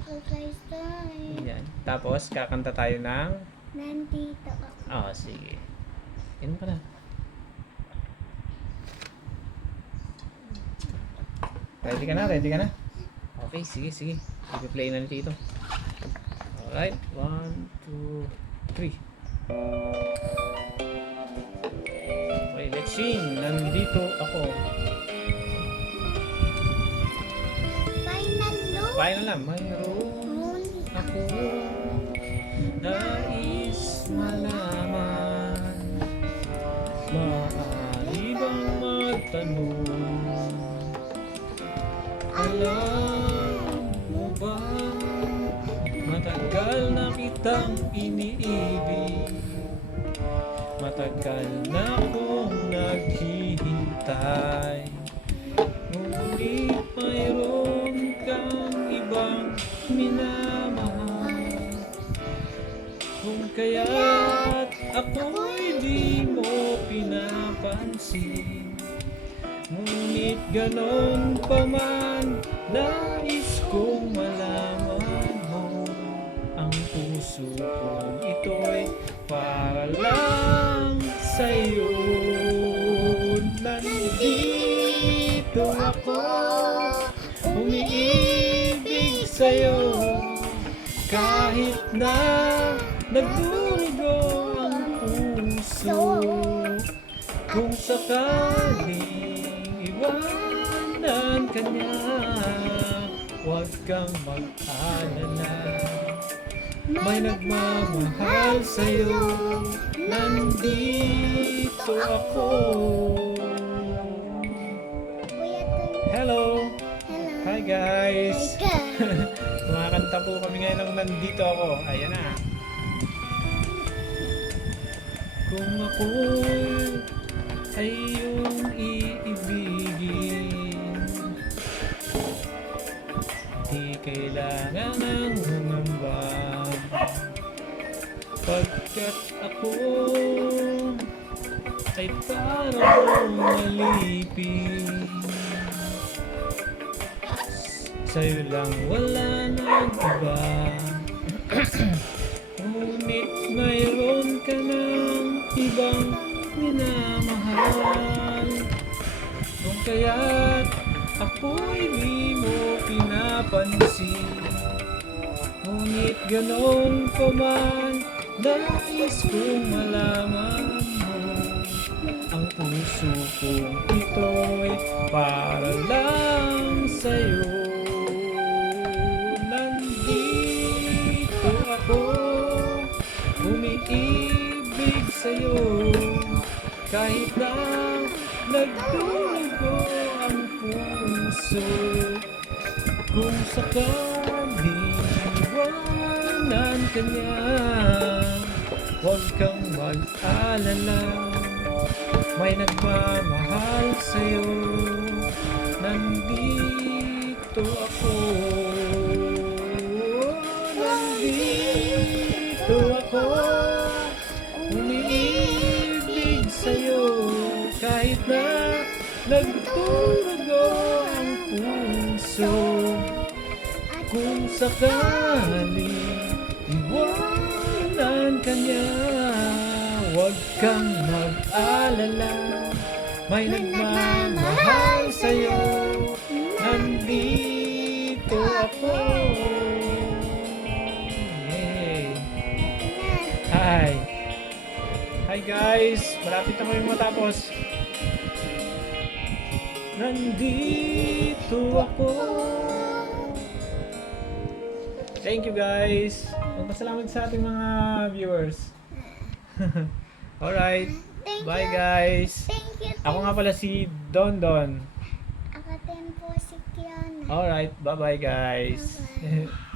Exercise time. Yan. Tapos, kakanta tayo ng... Nandito ako. Oh, sige. Inom ka na. Ready ka na? Ready ka na? Okay, sige, sige. I-play na ni Tito. Alright. 1, 2, 3. Okay, let's sing. Nandito ako. Final loop. Final na. Mayroon ako nais malaman. Maaari bang magtanong? Alam mo ba, matagal na kitang iniibig, matagal na akong naghihintay, ngunit mayroon kang ibang minamahal. Kung kaya't ako'y di mo pinapansin, ngunit ganon pa man, nais kong malaman mo. Ang puso kong ito'y para lang sa'yo. Nandito ako, umiibig sa'yo, kahit na nagdurugo ang puso. Kung sakaling iwanan ka niya, huwag kang mag-alala. May nagmamahal sa'yo, nandito ako. Hello! Hello. Hi guys! Hi, Kumakanta po kami ngayon ng Nandito Ako. Ayan na. Kung ako ay iyong iibigin, di kailangan ng mangamba, pagkat ako ay parang alipin. Sa'yo lang wala nang iba, ngunit mayroon ka ng ibang minamahal. Kung kaya't ako'y di mo pinapansin, ngunit ganon pa man, nais kong malaman mo. Ang puso kong ito'y para lang sa'yo. Nandito ako, umiibig sa'yo, kahit na nagdurugo ang puso. Kung sakaling iwanan ka niya, huwag kang mag-alala. May nagmamahal sa'yo, nandito ako. Nandito ako, umiibig sa'yo, kahit na nagdurugo ang puso. Kung sakaling iwanan ka niya, huwag kang mag-alala. May nagmamahal sa'yo, nandito ako. Yay! Hi! Hi guys! Malapit na kami matapos. Nandito ako. Thank you guys! Magpasalamat sa ating mga viewers. Alright. Thank Bye you. guys. Thank you. Ako nga pala si Don Don. Ako din po si Kiana. Alright. Bye bye guys. Bye-bye.